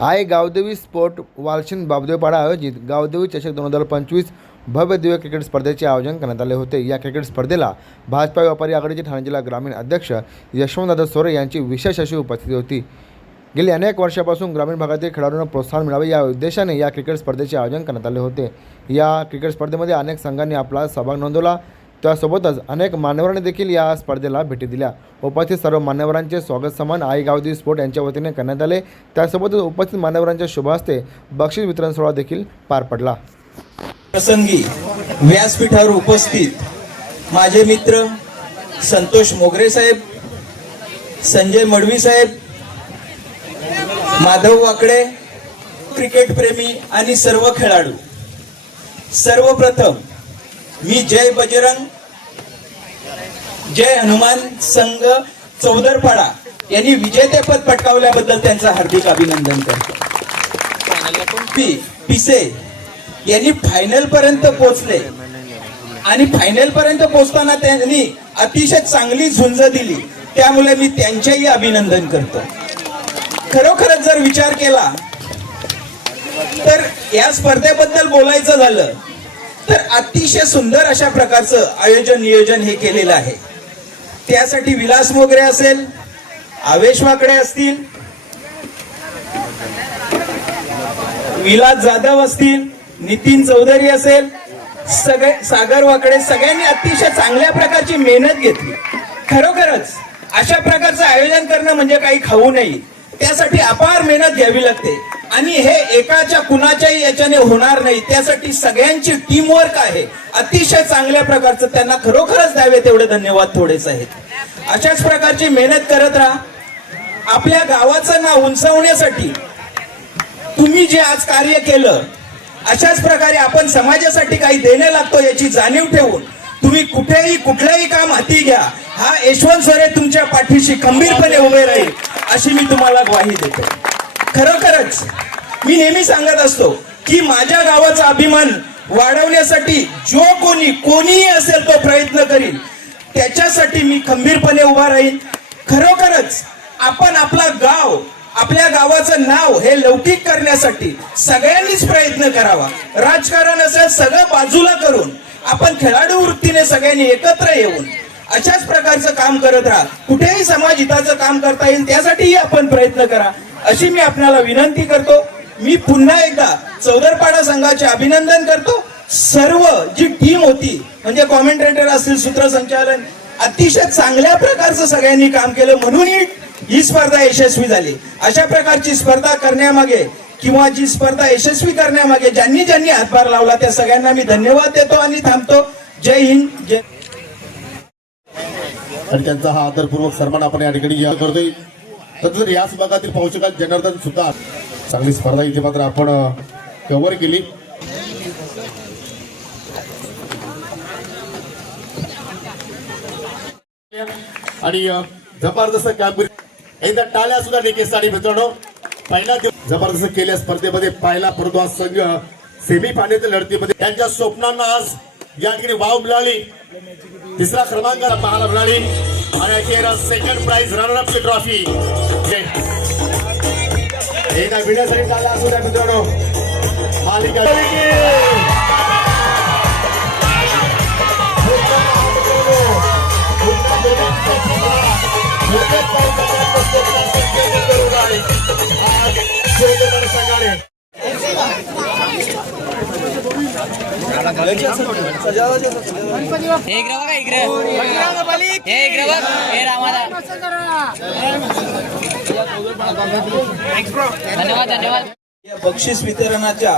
आई Gavdevi sport वालशिंद बाबदेवपाडा आयोजित गावदेवी चषक 2025 भव्य दिव्य क्रिकेट स्पर्धेचे आयोजन करण्यात आले होते। या क्रिकेट स्पर्धेला भाजपा व्यापारी आघाडीचे ठाणे जिल्हा ग्रामीण अध्यक्ष यशवंतदादा सोरे यांची विशेष अशी उपस्थिती होती। गेली अनेक वर्षापासून ग्रामीण भागातील खेळाडूंना प्रोत्साहन मिळावे या उद्देशाने या क्रिकेट स्पर्धेचे आयोजन करण्यात आले होते। या क्रिकेट स्पर्धेमध्ये अनेक संघांनी आपला सहभाग नोंदवला, त्यासोबतच अनेक मान्यवरांनी देखील या स्पर्धेला भेटी दिल्या। उपस्थित सर्व मान्यवरांचे स्वागत सन्मान आई गावदेवी स्पोर्ट यांच्या वतीने करण्यात आले। त्यासोबतच उपस्थित मान्यवरांच्या शुभ हस्ते बक्षीस वितरण सोहळा देखील पार पडला। प्रसंगी व्यासपीठावर उपस्थित माझे मित्र संतोष मोगरे साहेब, संजय मडवी साहेब, माधव वाकडे, क्रिकेट प्रेमी आणि सर्व खेळाडू, सर्वप्रथम मी जय बजरंग जय हनुमान संघ चौदरपाडा यांनी विजेतेपद पटकावल्याबद्दल त्यांचं हार्दिक अभिनंदन करतो। पिसे यांनी फायनल पर्यंत पोहोचले आणि फायनल पर्यंत पोहोचताना त्यांनी अतिशय चांगली झुंज दिली, त्यामुळे मी त्यांचेही अभिनंदन करतो। खरोखरच जर विचार केला तर या स्पर्धेबद्दल बोलायचं झालं तर अतिशय सुंदर अशा प्रकारचं आयोजन नियोजन हे केलेलं आहे। त्यासाठी विलास मोगरे असेल, आवेश वाकडे असतील, विलास जाधव असतील, नितीन चौधरी असेल, सगळे सागर वाकडे, सगळ्यांनी अतिशय चांगल्या प्रकारची मेहनत घेतली। खरोखरच अशा प्रकारचं आयोजन करणं म्हणजे काही खाऊ नये, त्यासाठी अपार मेहनत घ्यावी लागते आणि हे एकाच्या कुणाच्याही याच्याने होणार नाही। त्यासाठी सगळ्यांची टीम वर्क आहे, अतिशय चांगल्या प्रकारचं, त्यांना खरोखरच द्यावे तेवढे धन्यवाद थोडेच आहेत। अशाच प्रकारची मेहनत करत राहा। आपल्या गावाचं नाव उंचावण्यासाठी तुम्ही जे आज कार्य केलं, अशाच प्रकारे आपण समाजासाठी काही देणे लागतो याची जाणीव ठेवून तुम्ही कुठेही कुठलंही काम हाती घ्या। हा यशवंत सोरे तुमच्या पाठीशी खंबीरपणे उभे राहील अशी मी तुम्हाला ग्वाही देतो। खरोखरच मी नेहमी सांगत असतो की माझ्या गावाचा अभिमान वाढवण्यासाठी जो कोणीही असेल तो प्रयत्न करील, त्याच्यासाठी मी खंबीरपणे उभा राहील। खरोखरच आपण आपला गाव, आपल्या गावाचं नाव हे लौकिक करण्यासाठी सगळ्यांनीच प्रयत्न करावा। राजकारण असेल सगळं बाजूला करून आपण खेळाडू वृत्तीने सगळ्यांनी एकत्र येऊन अशाच प्रकारचं काम करत राहा। कुठेही समाज हिताचं काम करता येईल त्यासाठीही आपण प्रयत्न करा अशी मी आपल्याला विनंती करतो। मी पुन्हा एकदा चौदरपाडा संघाचे अभिनंदन करतो। सर्व जी टीम होती म्हणजे कॉमेंटेटर असतील, सूत्रसंचालन, अतिशय चांगल्या प्रकारचं सगळ्यांनी काम केलं, म्हणून ही स्पर्धा यशस्वी झाली। अशा प्रकारची स्पर्धा करण्यामागे किंवा जी स्पर्धा यशस्वी करण्यामागे ज्यांनी ज्यांनी हातभार लावला त्या सगळ्यांना मी धन्यवाद देतो आणि थांबतो। जय हिंद, जय। आणि त्यांचा हा आदरपूर्वक सन्मान आपण या ठिकाणी करतोय। तसंच याच भागातील पौषकात जनार्दन सुद्धा चांगली स्पर्धा इथे मात्र आपण कव्हर केली। आणि जबरदस्त कामगिरी, एकदा टाळ्या सुद्धा निकेसाठी मित्रांनो। पहिला जबरदस्त केल्या स्पर्धेमध्ये पाहिला परंतु संघ सेमी फायनलच्या लढतीमध्ये त्यांच्या स्वप्नांना आज या ठिकाणी वाव मिळाली। तिसरा क्रमांकाला पाहायला मिळाली आणि अखेर सेकंड प्राइज रनर अप ची ट्रॉफी एकदा विनयासाठी टाळ्या असू द्या मित्रांनो। मालिका धन्यवाद। बक्षीस वितरणाच्या